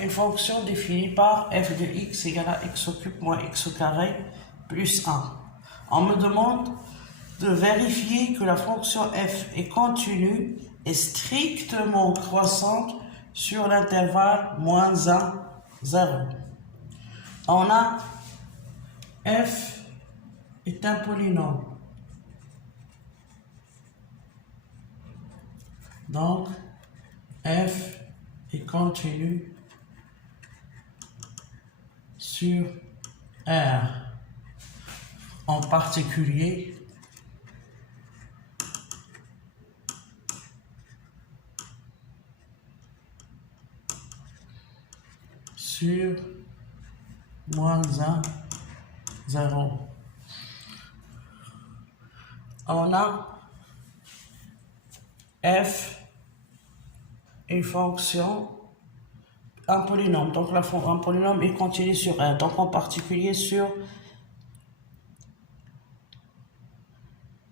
une fonction définie par f de x égale à x au cube moins x au carré plus 1. On me demande de vérifier que la fonction f est continue et strictement croissante sur l'intervalle moins 1, 0. On a f est un polynôme. Donc, f est continu sur R. En particulier, sur moins 1, 0. On a f une fonction, un polynôme. Donc, un polynôme est continu sur R. Donc, en particulier sur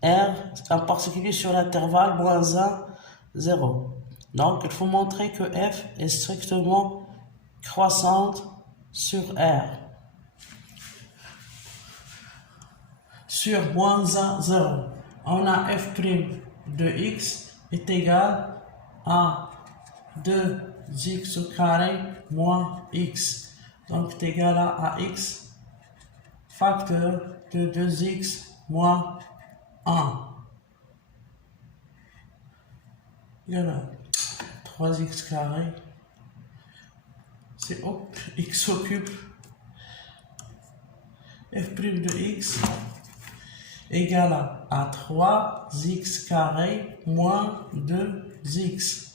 R, en particulier sur l'intervalle moins 1, 0. Donc, il faut montrer que f est strictement croissante sur R. Sur moins 1, 0. On a f' de x est égal à 2x au carré moins x. Donc, est égal à x facteur de 2x moins 1. Il y a 3x carré. C'est x au cube. f' de x égale à 3x carré moins 2x.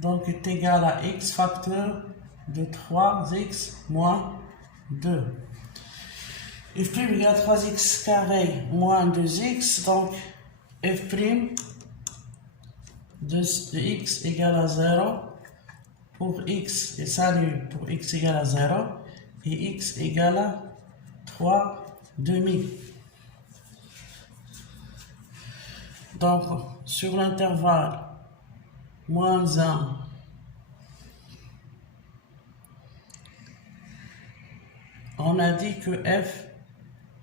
Donc, est égal à x facteur de 3x moins 2. f' égale à 3x carré moins 2x. Donc, f' de x égale à 0. Pour x, et s'annule pour x égale à 0. Et x égale à 3 demi. Donc, sur l'intervalle moins 1, on a dit que f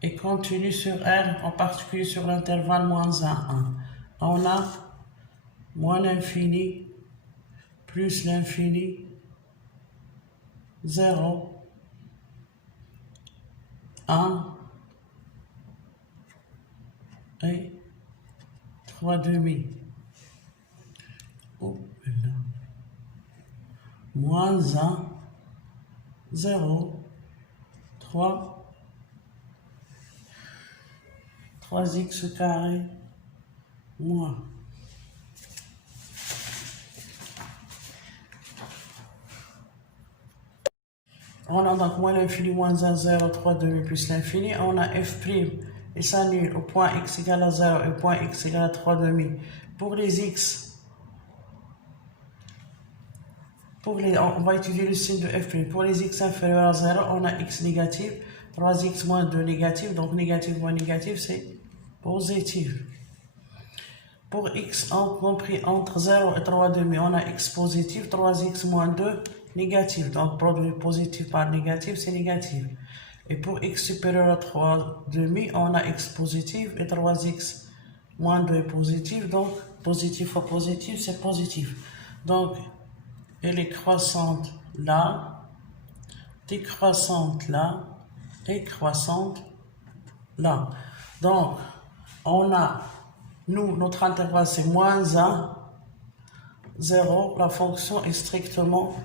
est continu sur R, en particulier sur l'intervalle moins 1, 1. On a moins l'infini plus l'infini, 0, 1 et 3 demi. Moins 1, 0, 3, 3x carré, moins. On a donc moins l'infini, moins 1, 0, 3 demi plus l'infini. On a f' et s'annule au point x égale à 0 et au point x égale à 3 demi. Pour les x, on va utiliser le signe de f'. Pour les x inférieurs à 0, on a x négatif, 3x moins 2 négatif. Donc négatif moins négatif, c'est positif. Pour x compris entre 0 et 3 demi, on a x positif, 3x moins 2 négatif. Donc produit positif par négatif, c'est négatif. Et pour x supérieur à 3 demi, on a x positif et 3x moins 2 est positif. Donc positif fois positif, c'est positif. Donc elle est croissante là, décroissante là et croissante là. Donc on a, notre intervalle c'est moins 1, 0, la fonction est strictement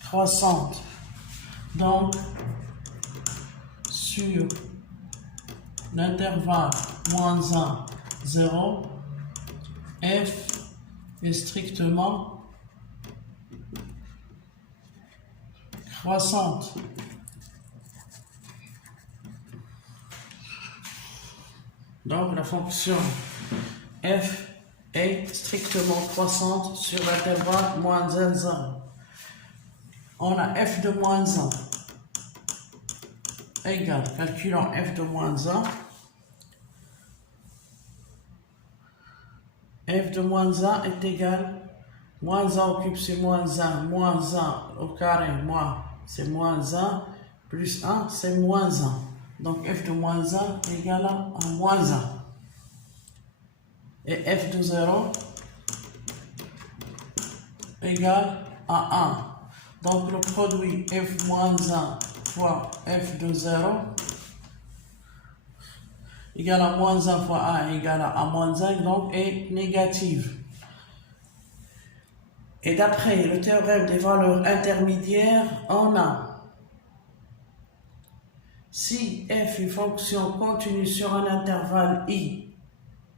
croissante. Donc, sur l'intervalle moins 1, 0, f est strictement croissante. Donc, la fonction f est strictement croissante sur l'intervalle moins 1, 0. On a f de moins 1 égale, calculons f de moins 1. F de moins 1 est égal Moins 1 au cube, c'est moins 1. Moins 1 au carré, c'est moins 1. Plus 1, c'est moins 1. Donc f de moins 1 égale à moins 1. Et f de 0 égale à 1. Donc le produit f moins 1 fois f de 0 égale à moins 1 fois 1 égale à moins 5, donc est négative. Et d'après le théorème des valeurs intermédiaires, on a si f est une fonction continue sur un intervalle i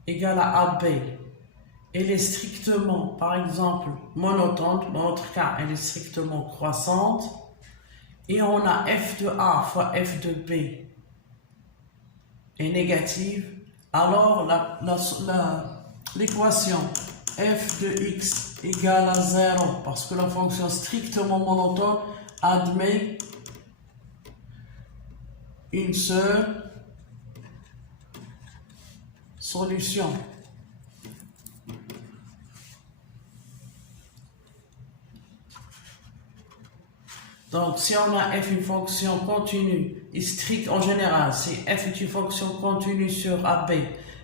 égale à AB, elle est strictement, par exemple, monotone, dans notre cas, elle est strictement croissante, et on a f de A fois f de B est négative, alors l'équation f de x égale à 0, parce que la fonction strictement monotone admet une seule solution. Donc, si on a f une fonction continue et stricte en général, si f est une fonction continue sur AB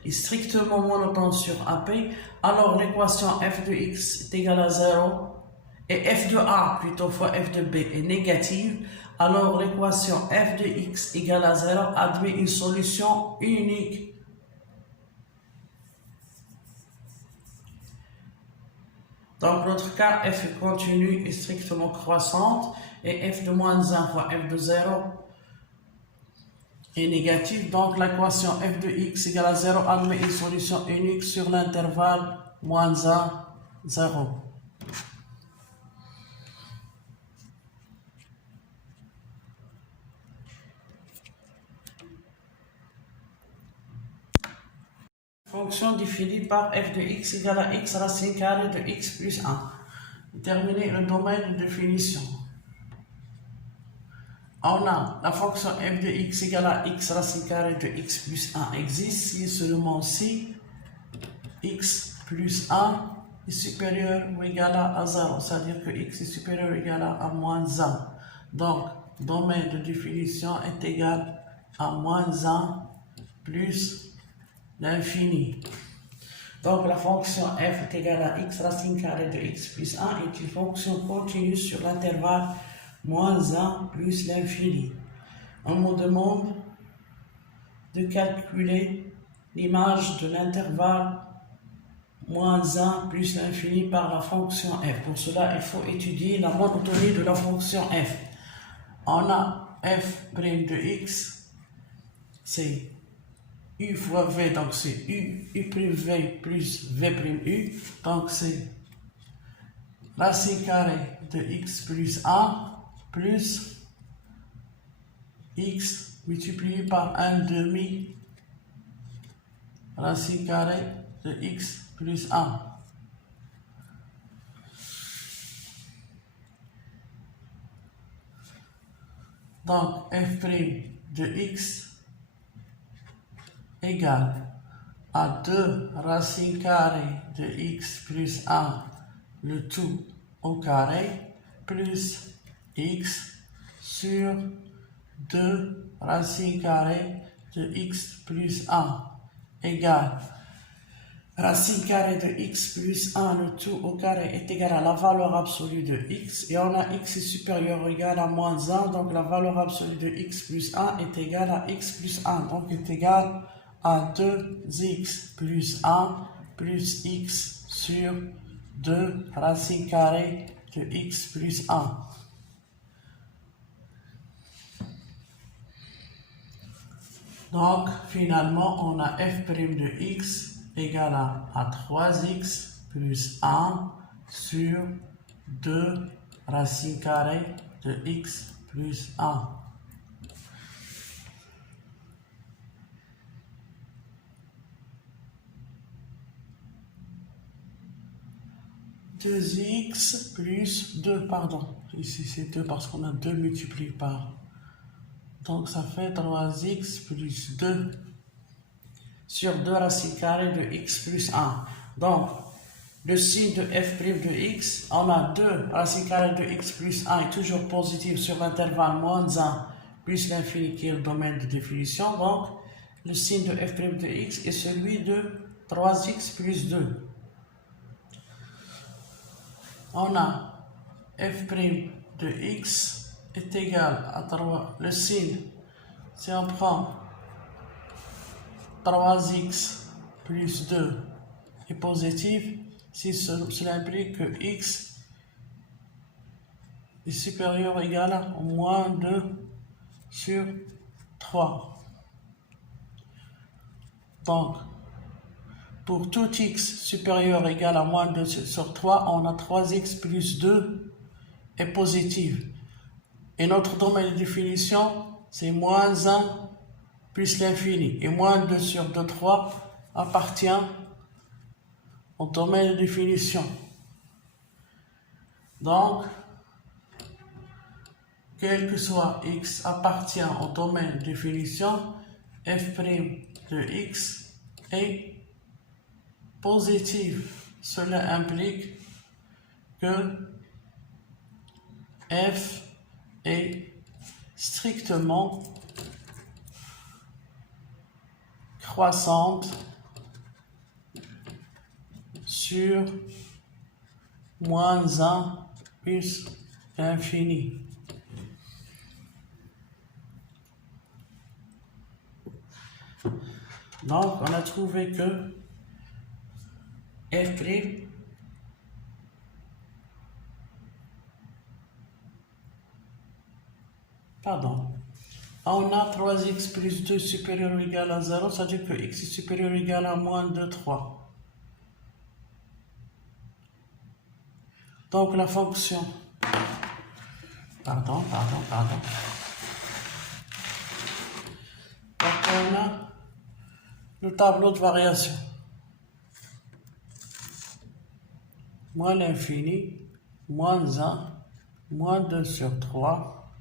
et strictement monotone sur AB, alors l'équation f de x est égale à 0 et f de A plutôt fois f de B est négative, alors l'équation f de x égale à 0 admet une solution unique. Donc, notre cas, f est continue et strictement croissante, et f de moins 1 fois f de 0 est négative. Donc, l'équation f de x égale à 0 admet une solution unique sur l'intervalle moins 1, 0. Fonction définie par f de x égale à x racine carrée de x plus 1. Déterminer le domaine de définition. On a la fonction f de x égale à x racine carrée de x plus 1 existe si et seulement si x plus 1 est supérieur ou égal à 0, c'est-à-dire que x est supérieur ou égal à moins 1. Donc, domaine de définition est égal à moins 1 plus l'infini. Donc la fonction f est égale à x racine carrée de x plus 1 est une fonction continue sur l'intervalle moins 1 plus l'infini. On me demande de calculer l'image de l'intervalle moins 1 plus l'infini par la fonction f. Pour cela, il faut étudier la monotonie de la fonction f. On a f' de x, c'est u fois v, donc c'est u prime v plus v prime u, donc c'est racine carrée de x plus 1 plus x multiplié par 1 demi racine carrée de x plus 1. Donc f' de x égale à 2 racine carrée de x plus 1, le tout au carré, plus x sur 2 racine carrée de x plus 1 égale racine carrée de x plus 1, le tout au carré est égal à la valeur absolue de x, et on a x est supérieur ou égal à moins 1, donc la valeur absolue de x plus 1 est égale à x plus 1, donc est égal à 2x plus 1 plus x sur 2 racine carrée de x plus 1. Donc, finalement, on a f' de x égale à 3x plus 1 sur 2 racine carrée de x plus 1. Deux x plus 2, pardon, ici c'est 2 parce qu'on a 2 multiplié par. Donc ça fait 3x plus 2 sur 2 racine carrée de x plus 1. Donc le signe de f' de x, on a 2 racine carrée de x plus 1 est toujours positif sur l'intervalle moins 1 plus l'infini qui est le domaine de définition. Donc, le signe de f' de x est celui de 3x plus 2. On a f' de x est égal à 3. Le signe, si on prend 3x plus 2 est positif, si cela implique que x est supérieur ou égal à moins 2 sur 3. Donc, pour tout x supérieur ou égal à moins 2 sur 3, on a 3x plus 2 est positif. Et notre domaine de définition, c'est moins 1 plus l'infini. Et moins 2 sur 2, 3 appartient au domaine de définition. Donc, quel que soit x appartient au domaine de définition, f' de x est positif. Cela implique que f est strictement croissante sur moins 1 plus l'infini. Donc, on a trouvé que f', on a 3x plus 2 supérieur ou égal à 0, ça veut dire que x est supérieur ou égal à moins 2, 3. Donc la fonction, Donc on a le tableau de variation. Moins l'infini, moins 1, moins 2 sur 3,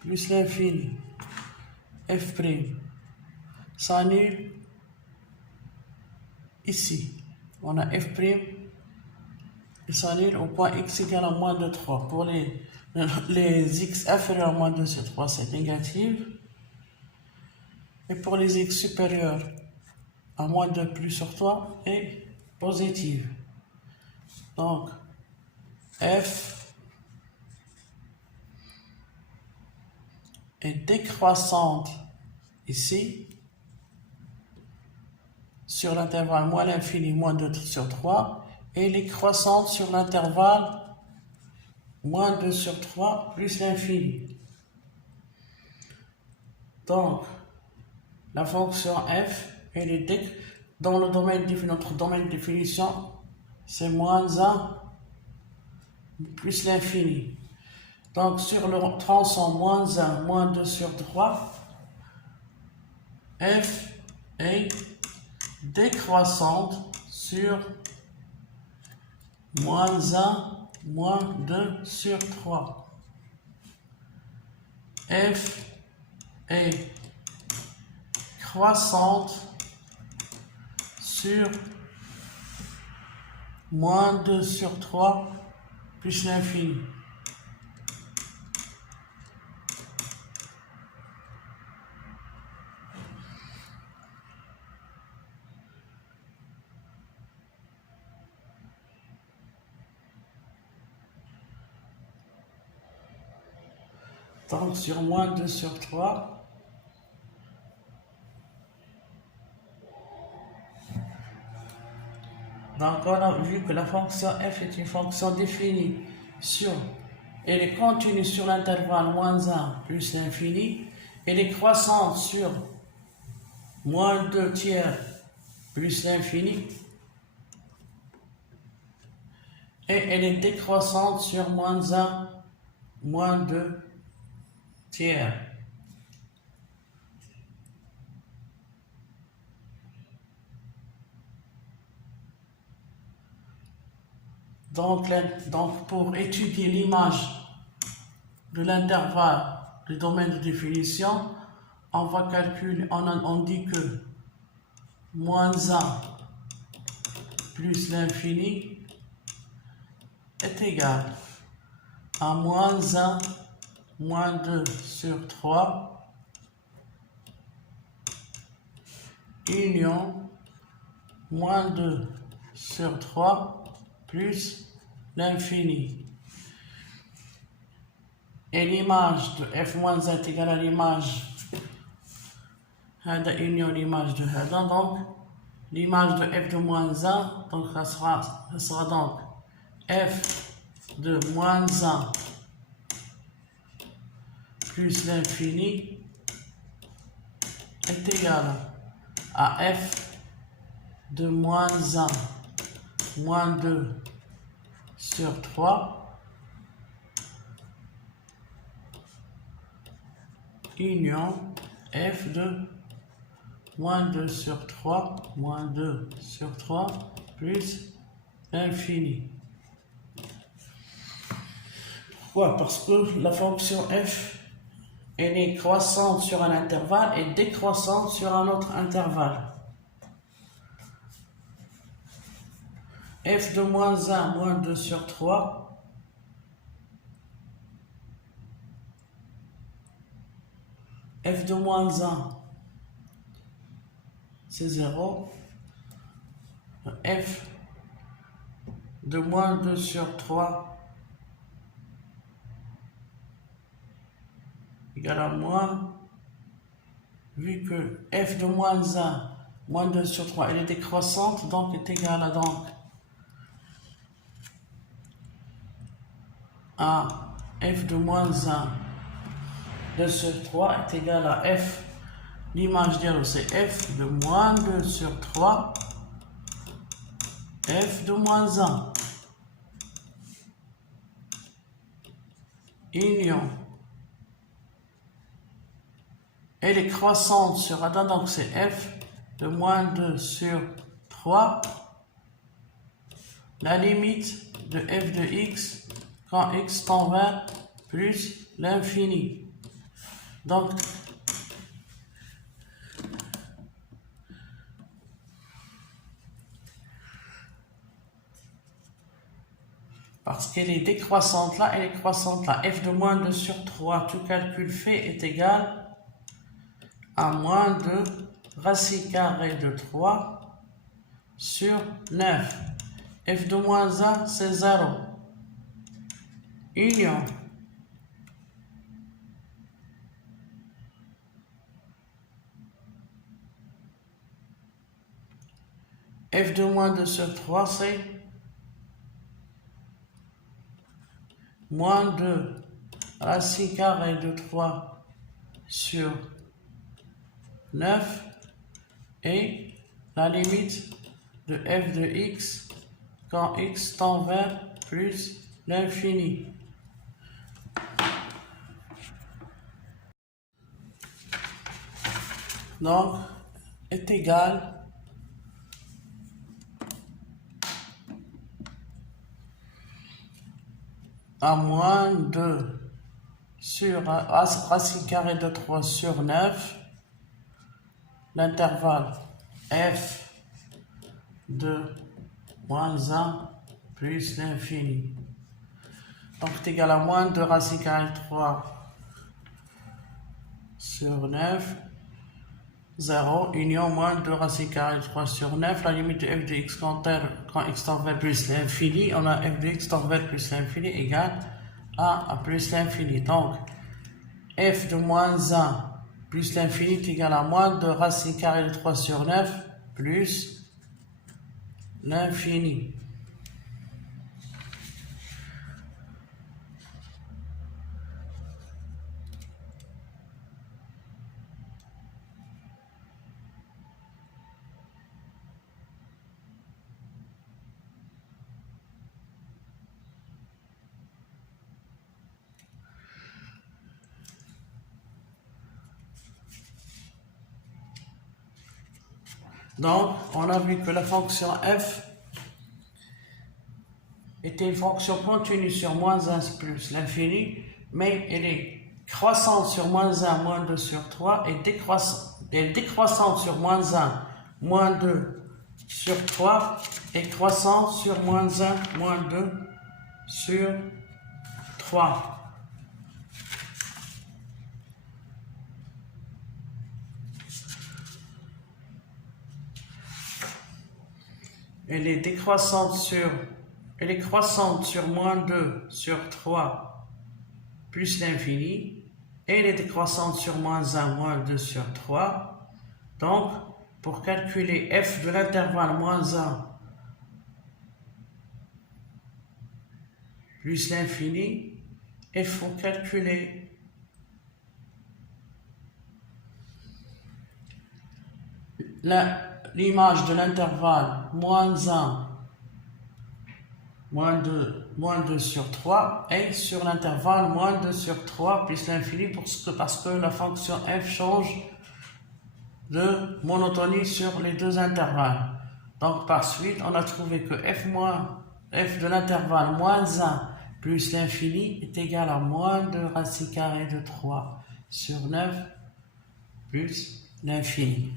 plus l'infini, f', s'annule ici. On a f' et s'annule au point x égale à moins de 3. Pour les x inférieurs à moins 2 sur 3, c'est négatif. Et pour les x supérieurs à moins 2 plus sur 3, est positif. Donc, f est décroissante ici, sur l'intervalle moins l'infini, moins 2 sur 3, et elle est croissante sur l'intervalle moins 2 sur 3 plus l'infini. Donc, la fonction f, elle est dans le domaine de notre domaine de définition, c'est moins 1 plus l'infini. Donc, sur le tronçon moins 1, moins 2 sur 3, f est décroissante sur moins 1, moins 2 sur 3. F est croissante sur moins 2 sur 3 plus l'infini. Donc sur moins 2 sur 3, donc on a vu que la fonction f est une fonction définie elle est continue sur l'intervalle moins 1 plus l'infini, elle est croissante sur moins 2 tiers plus l'infini, et elle est décroissante sur moins 1, moins 2 tiers. Donc, pour étudier l'image de l'intervalle du domaine de définition, on va calculer, on dit que moins 1 plus l'infini est égal à moins 1 moins 2 sur 3 union moins 2 sur 3 plus l'infini. Et l'image de f moins 1 est égale à l'image هذا union l'image de هذا, donc l'image de f de moins 1, donc ça sera donc f de moins 1 plus l'infini est égal à f de moins 1 moins 2 sur 3 union f de moins 2 sur 3 moins 2 sur 3 plus l'infini. Pourquoi? Parce que la fonction f elle est croissante sur un intervalle et décroissante sur un autre intervalle. F de moins 1 moins 2 sur 3 f de moins 1 c'est 0, f de moins 2 sur 3 égale à moins, vu que f de moins 1 moins 2 sur 3 elle est décroissante, donc est égale à donc à f de moins 1 2 sur 3 est égal à f, l'image d'elle c'est f de moins 2 sur 3 f de moins 1 union, elle est croissante sur Adam, donc c'est f de moins 2 sur 3 la limite de f de x quand x tend vers plus l'infini. Donc parce qu'elle est décroissante là, elle est croissante là, f de moins 2 sur 3, tout calcul fait, est égal à moins 2 racine carrée de 3 sur 9. F de moins 1 c'est 0. Union f de moins 2 sur 3 c'est moins 2 racine carrée de 3 sur 9 et la limite de f de x quand x tend vers plus l'infini. Donc est égal à moins 2 sur racine carrée de 3 sur 9, l'intervalle f de moins 1 plus l'infini. Donc c'est égal à moins 2 racine carrée de 3 sur 9, 0, union moins 2 racine carrée de 3 sur 9, la limite de f de x quand x tend vers plus l'infini, on a f de x tend vers plus l'infini égale à plus l'infini. Donc f de moins 1 plus l'infini est égal à moins 2 racine carrée de 3 sur 9 plus l'infini. Donc, on a vu que la fonction f était une fonction continue sur moins 1 plus l'infini, mais elle est croissante sur moins 1, moins 2 sur 3 et décroissante sur moins 1, moins 2 sur 3 et croissant sur moins 1, moins 2 sur 3. Elle est décroissante sur moins 2 sur 3 plus l'infini. Et elle est décroissante sur moins 1, moins 2 sur 3. Donc, pour calculer f de l'intervalle moins 1 plus l'infini, il faut calculer l'image de l'intervalle moins 1, moins 2 sur 3 et sur l'intervalle moins 2 sur 3 plus l'infini parce que la fonction f change de monotonie sur les deux intervalles. Donc par suite, on a trouvé que f de l'intervalle moins 1 plus l'infini est égal à moins 2 racine carrée de 3 sur 9 plus l'infini.